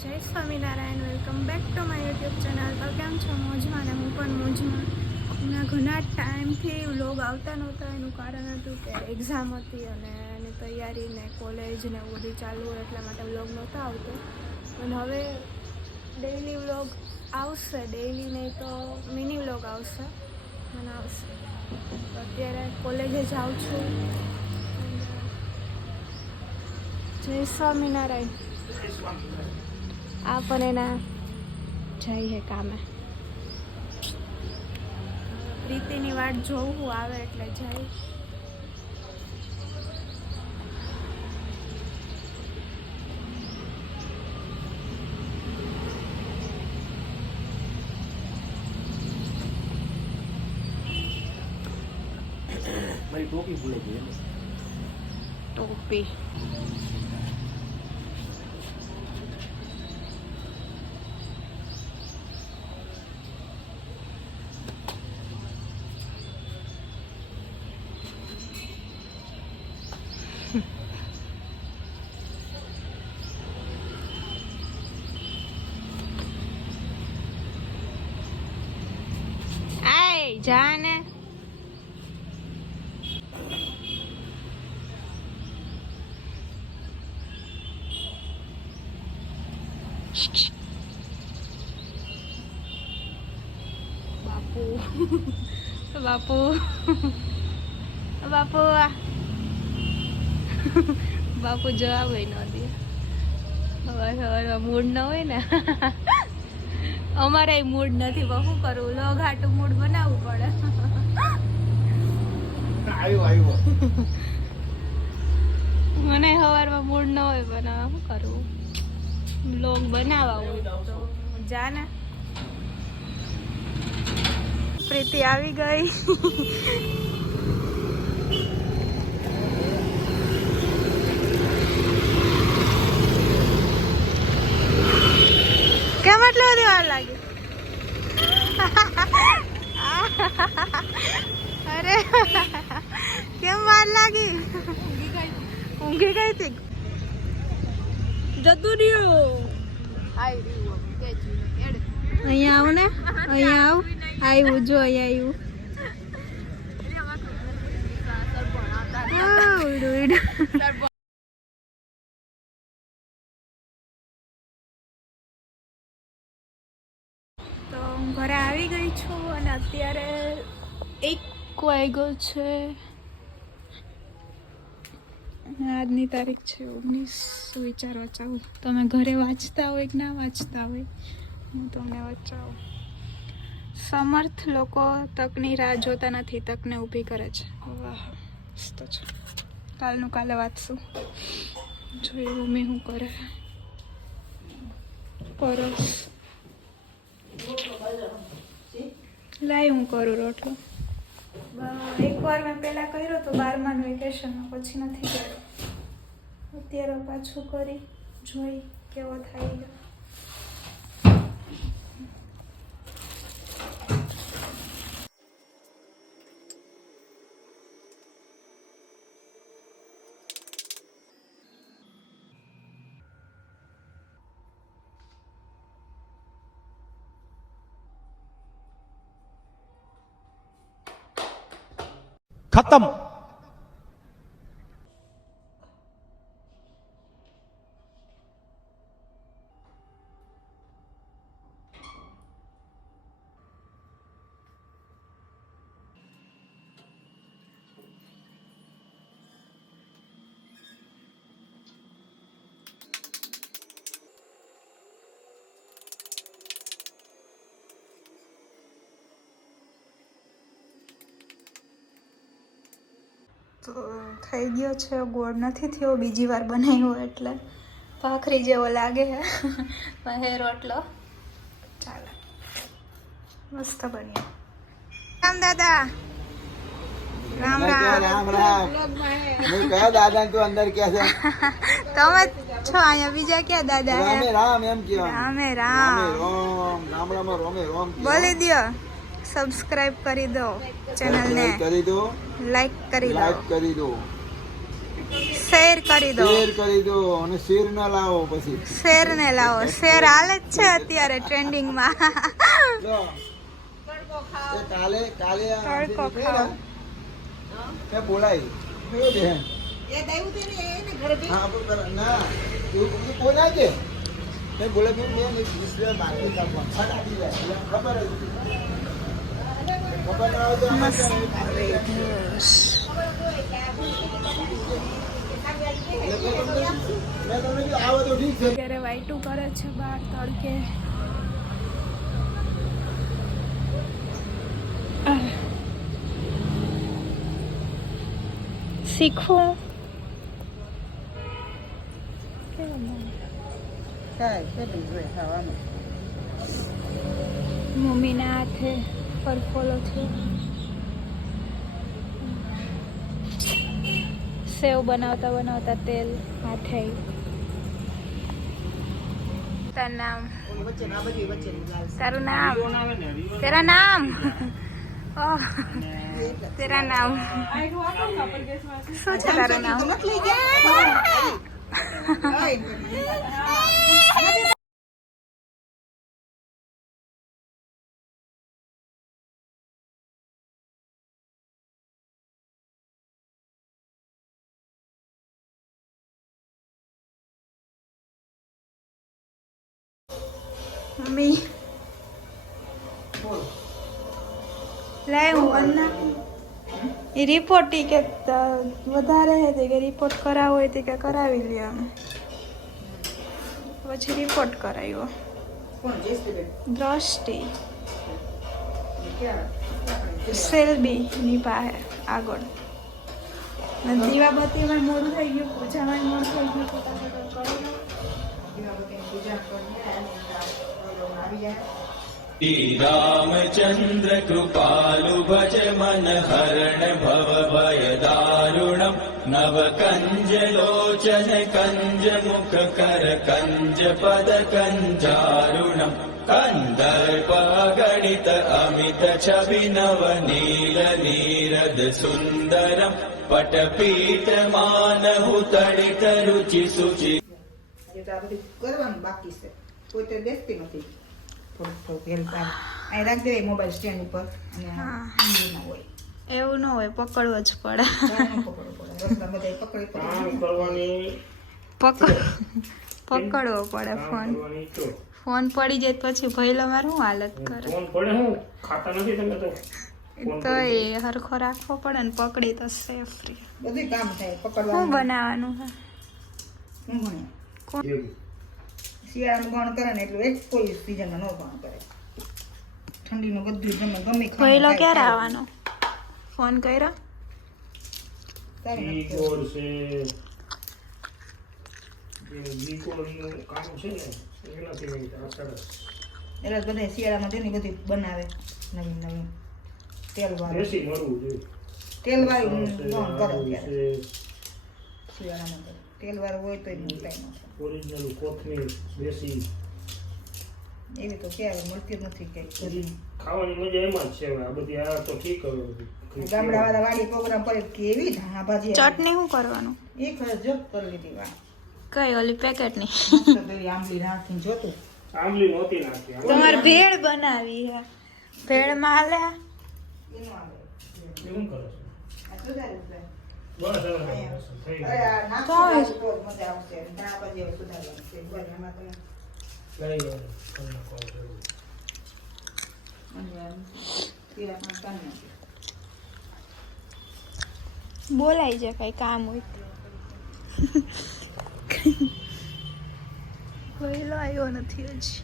જય Swaminarayan, welcome back to my YouTube channel. તો કેમ છો? મોજમાં ને હું પણ મોજમાં. હમણાં ઘણા ટાઈમથી વ્લોગ આવતા નહોતા. એનું કારણ હતું કે એક્ઝામ હતી અને એની તૈયારી ને કોલેજ ને એવું બધું ચાલુ હોય એટલા માટે વ્લોગ નહોતા આવતો. પણ હવે ડેઈલી વ્લોગ આવશે, ડેઈલી નહીં તો મિની વ્લોગ આવશે અને આવશે. તો અત્યારે કોલેજે જાઉં છું. જય સ્વામિનારાયણ. આ પણ એના જઈએ કામે. પ્રીતિની વાટ જોઉં હું આવે એટલે જઈ. મારી ટોપી ભૂલાઈ ગઈ. ટોપી જાને. બાપુ બાપુ બાપુ બાપુ જવાબ ન દે. સવારમાં મૂડ ન હોય ને. અમારે મૂડ નથી, બહુ શું કરવું, લોગ હાટું મૂડ બનાવવું પડે. મને સવારમાં મૂડ ન હોય પણ શું કરવું, લોગ બનાવવા હોય તો જાને. પ્રીતિ આવી ગઈ. કેમ એટલી બધી વાર લાગી? અરે કેમ વાર લાગી? ઊંઘી ગઈ હતી. જતું રહ્યું. અહીંયા આવું ને, અહીંયા આવું. આવ્યું જો, અહીંયા આવ્યું. તો હું ઘરે આવી ગઈ છું અને અત્યારે 1 વાગ્યો છે. આજની તારીખ છે 19. વિચાર વચાવું, તમે ઘરે વાંચતા હોય કે ના વાંચતા હોય, હું તમને વચાવું. સમર્થ લોકો તકની રાહ જોતા નથી, તકને ઊભી કરે છે. વાહ, મસ્ત છે. કાલનું કાલે વાંચશું. જોઈએ મમ્મી શું કરે. પરસ લાઈ હું કરું રોટલો. એકવાર મેં પહેલા કર્યો તો 12મા વેકેશનમાં, પછી નથી કર્યો. અત્યારે પાછું કરી જોઈ કેવો થાય. ખતમ. તો થઈ ગયો છે. ગોળ નથી થયો, બીજી વાર બનાવ્યો એટલે ભાખરી જેવો લાગે છે. હે રોટલો ચાલે, મસ્ત બન્યો. રામ દાદા. રામ રામ. રામ રામ. હું કયો દાદા તું અંદર કે છે? તમે છો અહીંયા, બીજા ક્યાં દાદા? રામે રામ એમ કયો. રામે રામ. રામ રામ રોમે રોમ બોલી દો. સબસ્ક્રાઇબ કરી દો ચેનલને, કરી દો, લાઈક કરી દો. લાઈક કરી દો. શેર કરી દો, શેર કરી દો અને શેર ના લાવો પછી. શેર ને લાવો. શેર હાલે જ છે અત્યારે ટ્રેન્ડિંગમાં. લો એ કાલે કાલે આ તડકો આંટી ખાઓ. નીકળી ને, એ બોલાય એ બેન હા બોલ કર ના તું બોલાય કે એ બોલે કે બેન એક વિશ્વ બાકી કા ફટ આપી જાય એટલે ખબર જ ખબર ના હોય તો મસ્ત મેં તમને કીધું આવો તો ઠીક છે. અત્યારે વાઈટું કરે છે બહાર તડકે. શીખવું મમ્મીના હાથે પરફોલો છે. સેવ બનાવતા બનાવતા તેલ હાથે આવ્યું. તારું નામ તારું નામ તેરા નામ ઓહ તેરા નામ શું છે તારું નામ? મમ્મી લે હું અન્ના એ રિપોર્ટ કે વધારે હતી કે રિપોર્ટ કરાવવો હોય તે કે કરાવી લે અમે પછી રિપોર્ટ કરાવ્યો. દ્રષ્ટિ સેલ્બી ની પાસે આગળ દીવાબત્તીમાં મોડું થઈ ગયું, પૂજામાં મોડું થઈ ગયું, ફટાફટ કરો. रामचंद्र कृपालु भज मन हरण भव भय दारुणम नव कंज लोचन कंज मुख कर कंज पद कंजारुणम कंदर्प गणित अमित छवि नव नील नीरद सुंदरम पटपीठ मानहु तड़ित रुचि सुचि. કરવાનું બાકી છે, કોઈ તો બેસતી નથી. થોડુંક હેલ્પ અહીં રાખી દેવાય મોબાઈલ સ્ટેન્ડ ઉપર અને હા. ના હોય એવું ન હોય, પકડવો જ પડે. પકડવું પડે રસ્તા બધા પકડી પકડવો પડે ફોન. ફોન પડી જાય પછી ભઈલો મારે શું હાલત કરે. તો એ હરખો રાખવો પડે ને પકડી તો સેફ રહે. બધું કામ થાય શું પકડવાનું. બનાવવાનું છે? હું ભણે શિયાળામાં ગણ કરે ને એટલું એક કોઈ સિઝનમાં ન ગણ કરે. ઠંડીનું બધું ગમે ગમે ભઈલો ક્યારે આવવાનો? ફોન કર્યો? એટલે બધા શિયાળામાં તેની બધી બનાવે નવીન નવીન તેલ વાળું તેલ વાળું ગણ કરે ત્યારે શિયાળામાં તો તેલ વાળું હોય તો મૂકતા ઓરિજિનલ કોથમીર દેશી એવી તો ક્યારે મળતી જ નથી કઈ. ખાવાની મજા એમાં જ છે. હવે આ બધી આ તો ઠીક હવે ગામડા વાળા વાડી પ્રોગ્રામ પર કેવી ધાણા ભાજી ચટણી શું કરવાનું? એક જો કરી લીધી વા કઈ ઓલી પેકેટની? મસ્ત પેલી આંબલી નાખીને જોતું આંબલી નહોતી નાખી. તમારે ભેળ બનાવી છે. ભેળમાં હાલે? એનું આવે શું કરો છો? આ તો જાય એટલે. બસ હવે થઈ અરે ગયું. આ નાખો તો મજા આવશે ધાણા ભાજી હવે સુધારવાનું છે બસ એમાં તમે લઈ લો તમને કોલ કરું. અને તીરામાં કાઢી નાખો. બોલાઈ જાય કઈ કામ હોય તો. ભઈલો આવ્યો નથી હજી.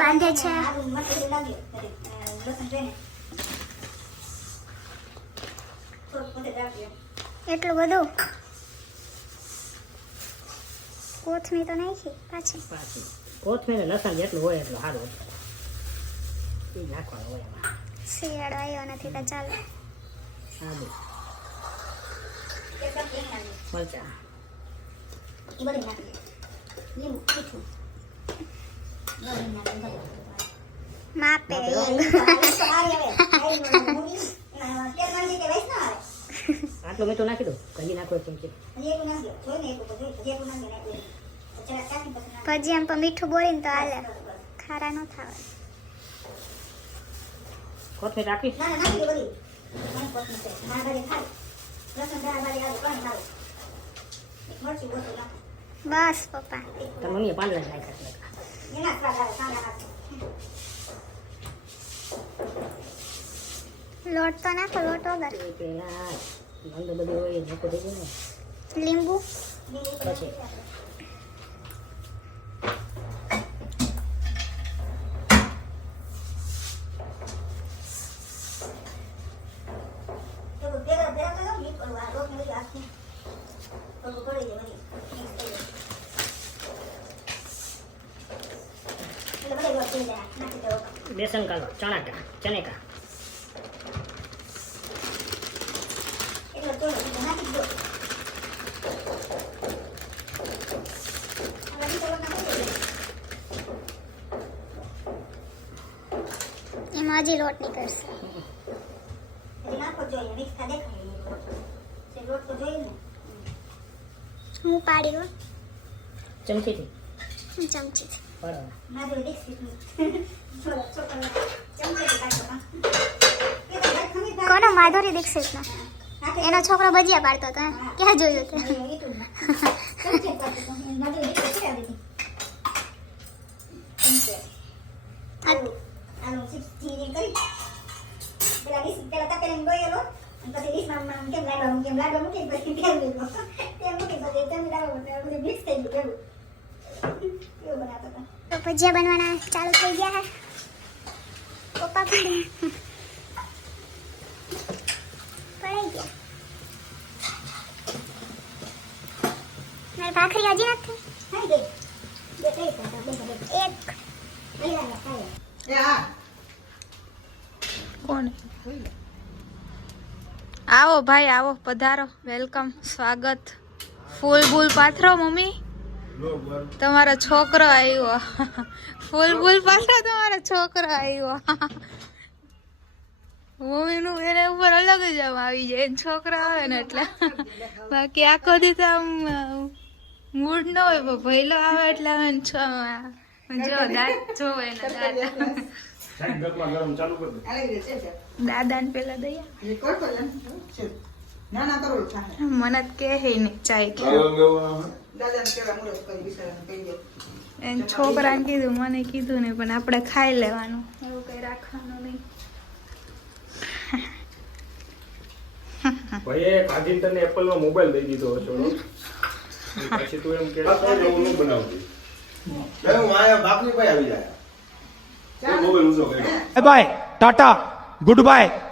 બાંધે છે એટલું બધું કોથમીર તો નાખી પાછી કોથમીર લસણ જેટલું હોય એટલું સારું એ નાખવાનું હોય એમાં. શિયાળો આવ્યો નથી તો ચાલે આદુ મરચાં એ બધું નાખી લીંબુ મીઠું બધું નાખી માપે તેલ મારી કે વેસ ના આવે આટલું મીઠું નાખી દો કદી નાખો એક ચમચી હજી એક નાખજો જોઈ ને એક ઉપર જોઈ હજી એક નાખજો ને જરા ચાખી પછી ભજીયા પર મીઠું બોળીને તો હાલે ખારા ન થાવે કોથમીર રાખી ના ના નાખી દે બધી મને પસંદ છે મારા ઘરે ખાય લસણ દાળ વાળી આલુ પણ ખાવ મરચું ઓછું નાખ બસ પપ્પા તો મમ્મીએ પાંદડા નાખ્યા એના સ્વાદ આવે કાંદા નાખો લોટ તો નાખો લોટ વગર એ પેલા અંદર બધું હોય નાખો થઈ ગયું ને લીંબુ પછી બેસન કાલો ચનેકા એમાં હજી લોટ નીકળશે હું પાડી દઉં ચમચીથી ચમચી બરાબર કોનો માધુરી દીક્ષિત નો એનો છોકરો ભજીયા પાડતો હતો ક્યાં જોયું તે તો ભજીયા બનવાના ચાલુ થઈ ગયા હે પપ્પા પડે પડાઈ ગયા મારી ભાખરી હજી નથી એક કોણ આવો ભાઈ આવો પધારો વેલકમ સ્વાગત ફૂલ બૂલ પાથરો મમ્મી તમારો છોકરો આવ્યો ફૂલ બૂલ પાથરો તમારો છોકરો આવ્યો મમ્મીનું એને ઉપર અલગ જ આમ આવી જાય એને છોકરો આવે ને એટલે બાકી આખો દી તો આમ મૂડ ન હોય પણ ભઈલો આવે એટલે આવે ને જો દાંત જોવે ને દાદા ને પેલા દયા મને કે હે ને ચાય કે એને છોકરાને કીધું મને કીધું ને પણ આપણે ખાઈ લેવાનું એવું કઈ રાખવાનું નહીં ભાઈએ કાઢીને તને એપલ નો મોબાઈલ દઈ દીધો હશે પછી તું એમ કે એવું ન બનાવતી હું આયા બાપની ભાઈ આવી જાય બાય ટાટા ગુડ બાય